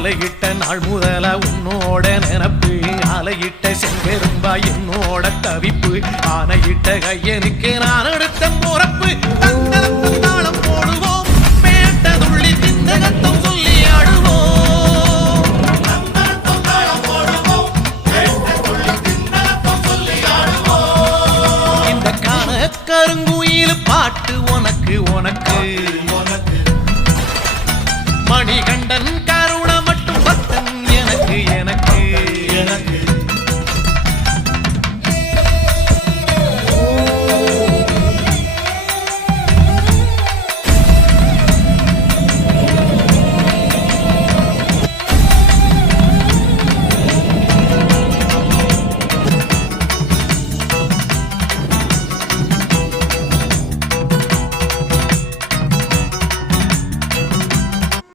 மாலையிட்ட நாள் முதல உன்னோட நினப்பு ஆலையிட்ட செங்கரும்பா என்னோட தவிப்பு ஆனையிட்ட கையனுக்கு நான் எடுத்த முறப்பு